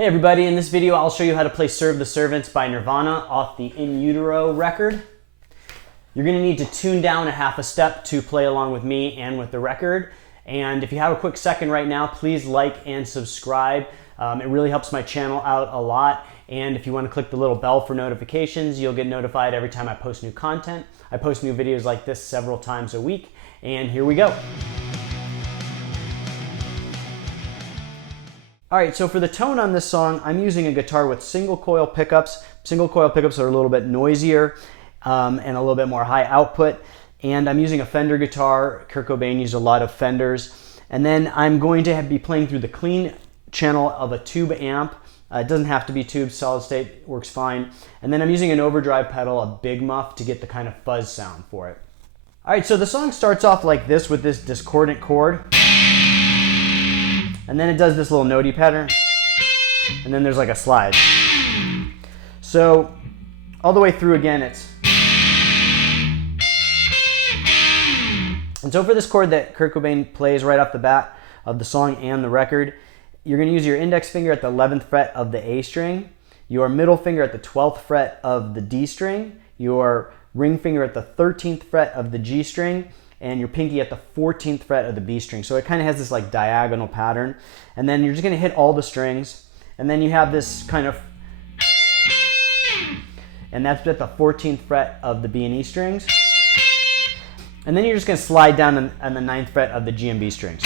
Hey everybody, in this video I'll show you how to play Serve the Servants by Nirvana off the In Utero record. You're going to need to tune down a half a step to play along with me and with the record. And if you have a quick second right now, please like and subscribe. It really helps my channel out a lot. And if you want to click the little bell for notifications, you'll get notified every time I post new content. I post new videos like this several times a week. And here we go. All right, so for the tone on this song, I'm using a guitar with single coil pickups. Single coil pickups are a little bit noisier and a little bit more high output. And I'm using a Fender guitar. Kurt Cobain used a lot of Fenders. And then I'm going to be playing through the clean channel of a tube amp. It doesn't have to be tube, solid state works fine. And then I'm using an overdrive pedal, a big muff, to get the kind of fuzz sound for it. All right, so the song starts off like this with this discordant chord. And then it does this little notey pattern, and then there's like a slide. So all the way through again, it's. And so for this chord that Kurt Cobain plays right off the bat of the song and the record, you're going to use your index finger at the 11th fret of the A string, your middle finger at the 12th fret of the D string, your ring finger at the 13th fret of the G string, and your pinky at the 14th fret of the B string. So it kind of has this like diagonal pattern. And then you're just gonna hit all the strings. And then you have this kind of, and that's at the 14th fret of the B and E strings. And then you're just gonna slide down on the 9th fret of the G and B strings.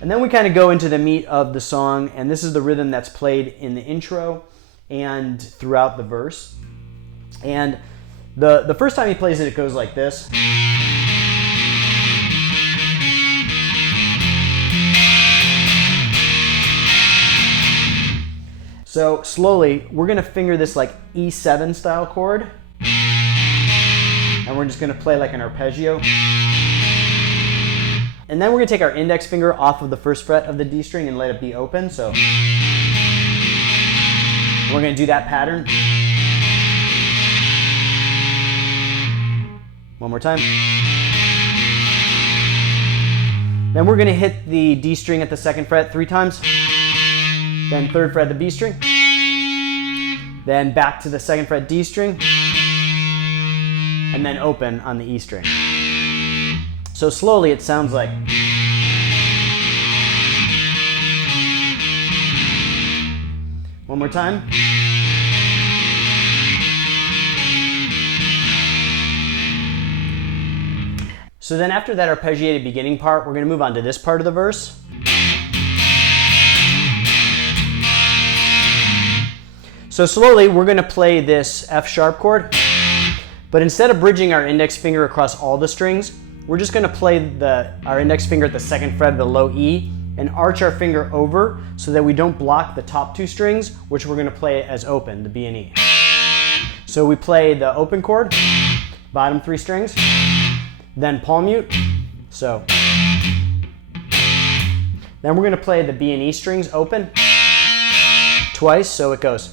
And then we kind of go into the meat of the song, and this is the rhythm that's played in the intro and throughout the verse. And the first time he plays it, it goes like this. So slowly, we're gonna finger this like E7 style chord, and we're just gonna play like an arpeggio. And then we're gonna take our index finger off of the first fret of the D string and let it be open. So we're gonna do that pattern. One more time. Then we're gonna hit the D string at the 2nd fret 3 times. Then 3rd fret the B string, then back to the 2nd fret D string, and then open on the E string. So slowly it sounds like. One more time. So then after that arpeggiated beginning part, we're going to move on to this part of the verse. So slowly, we're going to play this F sharp chord, but instead of bridging our index finger across all the strings, we're just going to play our index finger at the 2nd fret of the low E and arch our finger over so that we don't block the top 2 strings, which we're going to play as open, the B and E. So we play the open chord, bottom 3 strings, then palm mute, so. Then we're going to play the B and E strings open twice, so it goes.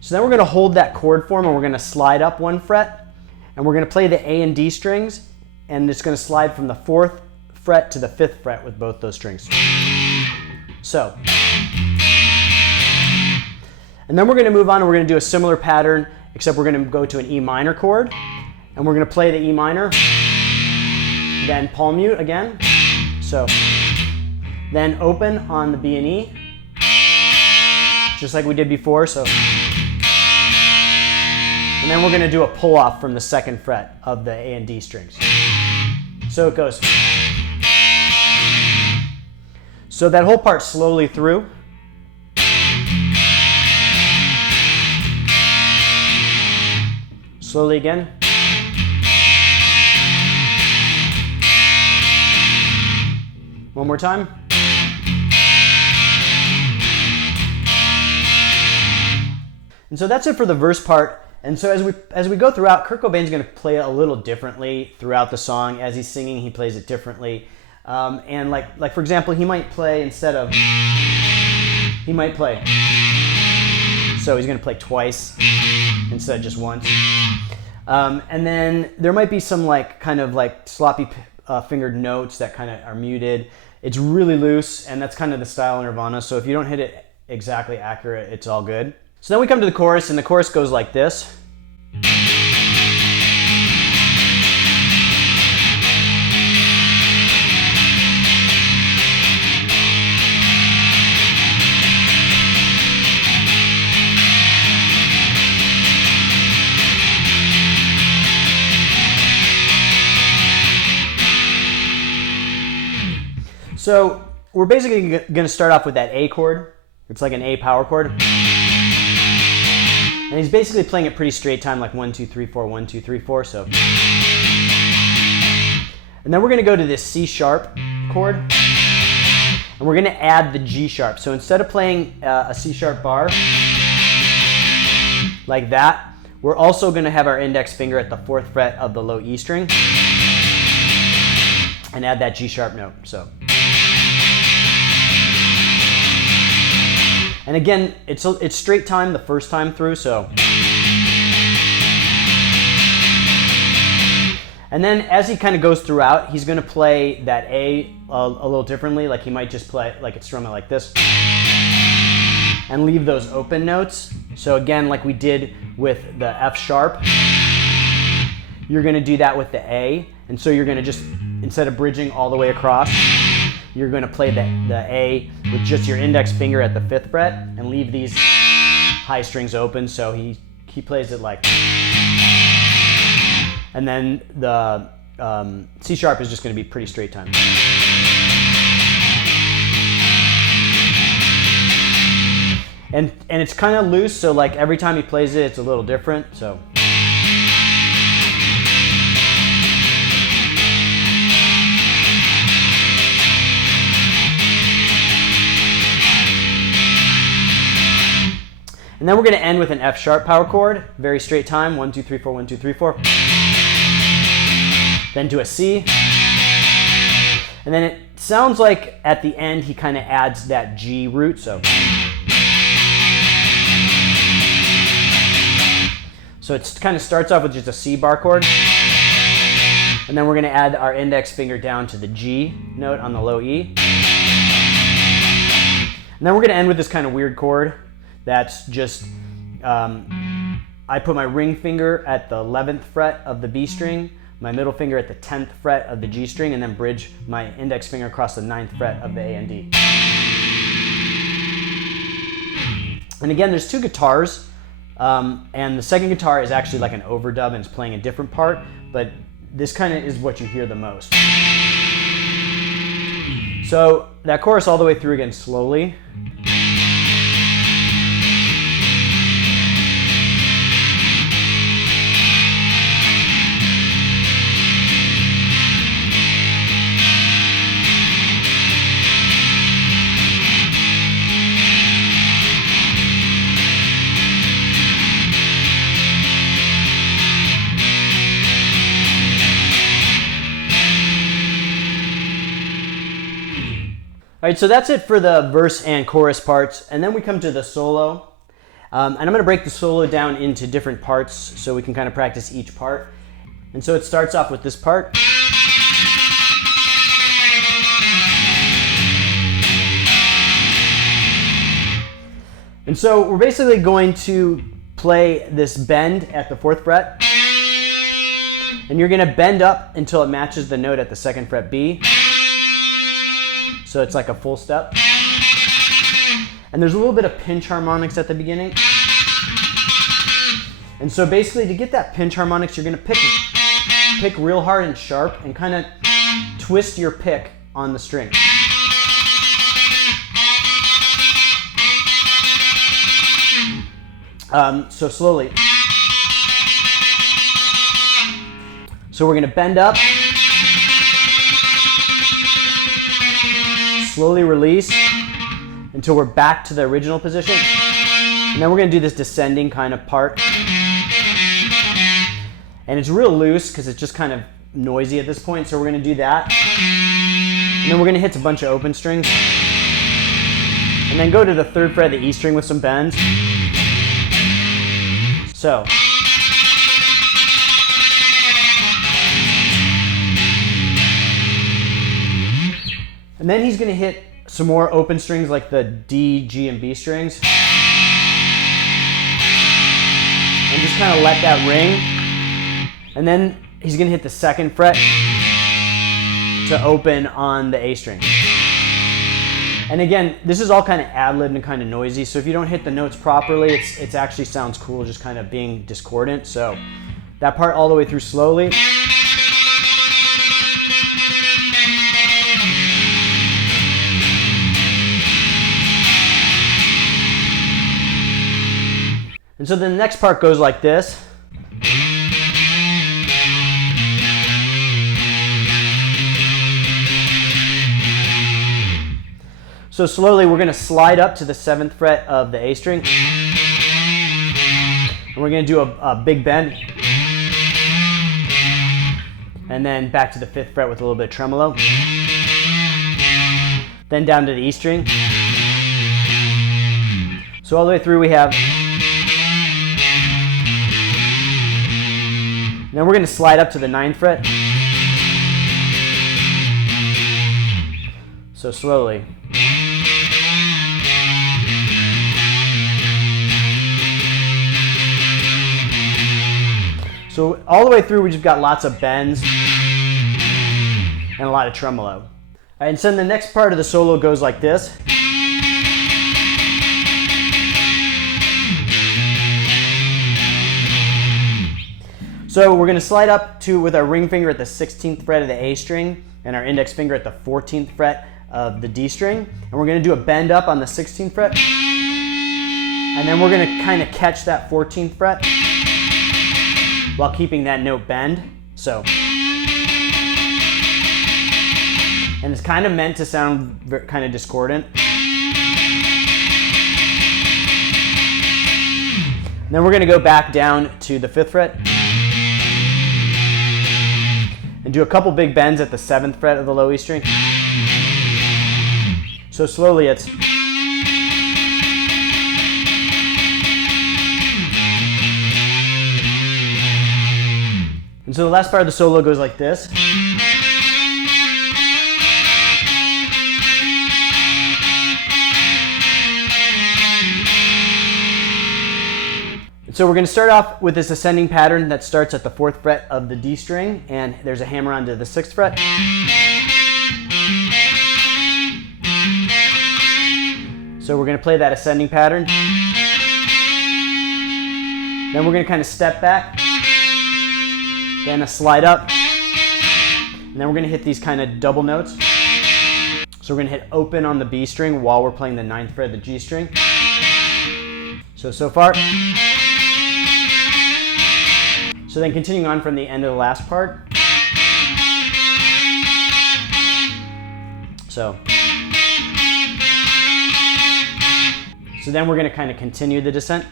So then we're going to hold that chord form and we're going to slide up 1 fret, and we're going to play the A and D strings, and it's going to slide from the 4th fret to the 5th fret with both those strings. So. And then we're going to move on and we're going to do a similar pattern, except we're going to go to an E minor chord, and we're going to play the E minor, then palm mute again, so. Then open on the B and E, just like we did before, so. And then we're going to do a pull off from the 2nd fret of the A and D strings. So it goes. So that whole part slowly through. Slowly again. One more time. And so that's it for the verse part. And so as we go throughout, Kurt Cobain's going to play it a little differently throughout the song. As he's singing, he plays it differently. And like for example, he might play so he's going to play twice instead of just once. And then there might be some kind of sloppy fingered notes that kind of are muted. It's really loose, and that's kind of the style of Nirvana, so if you don't hit it exactly accurate, it's all good. So then we come to the chorus, and the chorus goes like this. So we're basically going to start off with that A chord. It's like an A power chord. And he's basically playing it pretty straight time, like 1, 2, 3, 4, 1, 2, 3, 4. So. And then we're going to go to this C sharp chord. And we're going to add the G sharp. So instead of playing a C sharp bar like that, we're also going to have our index finger at the 4th fret of the low E string and add that G sharp note. So. And again, it's straight time the first time through, so. And then as he kind of goes throughout, he's going to play that A a little differently. Like he might just play, like it's strumming like this. And leave those open notes. So again, like we did with the F sharp, you're going to do that with the A. And so you're going to just, instead of bridging all the way across, you're going to play the A with just your index finger at the 5th fret and leave these high strings open. So he plays it like, and then the C sharp is just going to be pretty straight time. And it's kind of loose, so like every time he plays it, it's a little different. So. And then we're going to end with an F sharp power chord, very straight time, 1, 2, 3, 4, 1, 2, 3, 4. Then to a C. And then it sounds like at the end he kind of adds that G root, so. So it kind of starts off with just a C bar chord. And then we're going to add our index finger down to the G note on the low E. And then we're going to end with this kind of weird chord. That's just, I put my ring finger at the 11th fret of the B string, my middle finger at the 10th fret of the G string, and then bridge my index finger across the 9th fret of the A and D. And again, there's 2 guitars, and the second guitar is actually like an overdub and it's playing a different part, but this kind of is what you hear the most. So that chorus all the way through again slowly. All right, so that's it for the verse and chorus parts, and then we come to the solo. And I'm going to break the solo down into different parts so we can kind of practice each part. And so it starts off with this part. And so we're basically going to play this bend at the 4th fret. And you're going to bend up until it matches the note at the 2nd fret B. So it's like a full step. And there's a little bit of pinch harmonics at the beginning. And so basically to get that pinch harmonics, you're going to pick real hard and sharp and kind of twist your pick on the string. So slowly. So we're going to bend up. Slowly release until we're back to the original position. And then we're going to do this descending kind of part. And it's real loose because it's just kind of noisy at this point. So we're going to do that. And then we're going to hit a bunch of open strings. And then go to the 3rd fret of the E string with some bends. So. And then he's going to hit some more open strings like the D, G, and B strings. And just kind of let that ring. And then he's going to hit the 2nd fret to open on the A string. And again, this is all kind of ad-libbed and kind of noisy, so if you don't hit the notes properly, it actually sounds cool just kind of being discordant. So that part all the way through slowly. And so the next part goes like this. So slowly we're going to slide up to the 7th fret of the A string. And we're going to do a big bend. And then back to the 5th fret with a little bit of tremolo. Then down to the E string. So all the way through we have. And then we're going to slide up to the 9th fret. So slowly. So all the way through, we just got lots of bends and a lot of tremolo. All right, and so then the next part of the solo goes like this. So we're going to slide up to with our ring finger at the 16th fret of the A string and our index finger at the 14th fret of the D string. And we're going to do a bend up on the 16th fret. And then we're going to kind of catch that 14th fret while keeping that note bend. So, and it's kind of meant to sound kind of discordant. And then we're going to go back down to the 5th fret and do a couple big bends at the 7th fret of the low E string. So slowly it's. And so the last part of the solo goes like this. And so we're going to start off with this ascending pattern that starts at the 4th fret of the D string, and there's a hammer onto the 6th fret. So we're going to play that ascending pattern. Then we're going to kind of step back. Then a slide up, and then we're going to hit these kind of double notes. So we're going to hit open on the B string while we're playing the 9th fret of the G string. So far. So then continuing on from the end of the last part. So then we're going to kind of continue the descent.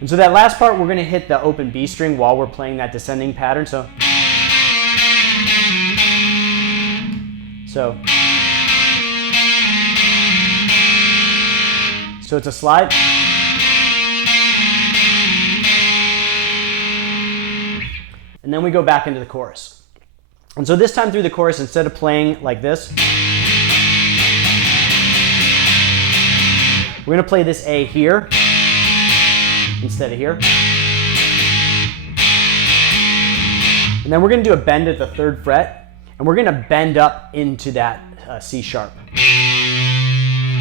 And so that last part, we're going to hit the open B string while we're playing that descending pattern. So it's a slide. And then we go back into the chorus. And so this time through the chorus, instead of playing like this, we're going to play this A here instead of here. And then we're going to do a bend at the 3rd fret, and we're going to bend up into that C sharp.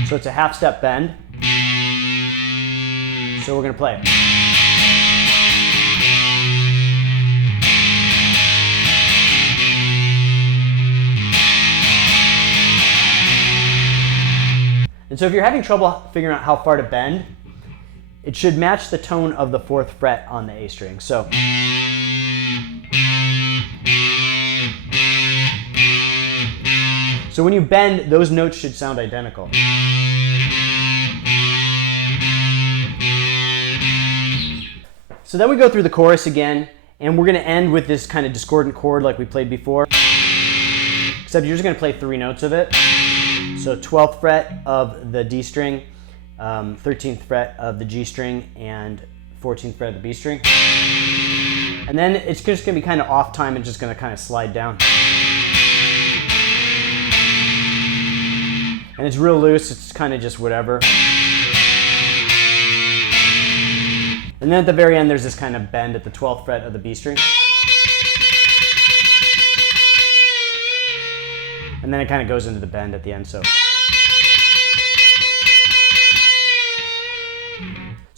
So it's a half step bend. So we're going to play. And so if you're having trouble figuring out how far to bend, it should match the tone of the 4th fret on the A string. So when you bend, those notes should sound identical. So then we go through the chorus again, and we're going to end with this kind of discordant chord like we played before, except you're just going to play 3 notes of it. So 12th fret of the D string, 13th fret of the G string, and 14th fret of the B string. And And then it's just gonna be kind of off time and just gonna kind of slide down. And it's real loose, it's kind of just whatever. And then at the very end, there's this kind of bend at the 12th fret of the B string. And then it kind of goes into the bend at the end, so.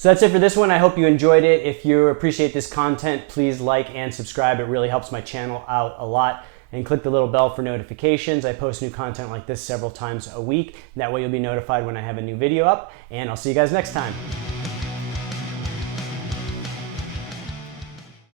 So that's it for this one. I hope you enjoyed it. If you appreciate this content, please like and subscribe. It really helps my channel out a lot. And click the little bell for notifications. I post new content like this several times a week. That way you'll be notified when I have a new video up. And I'll see you guys next time.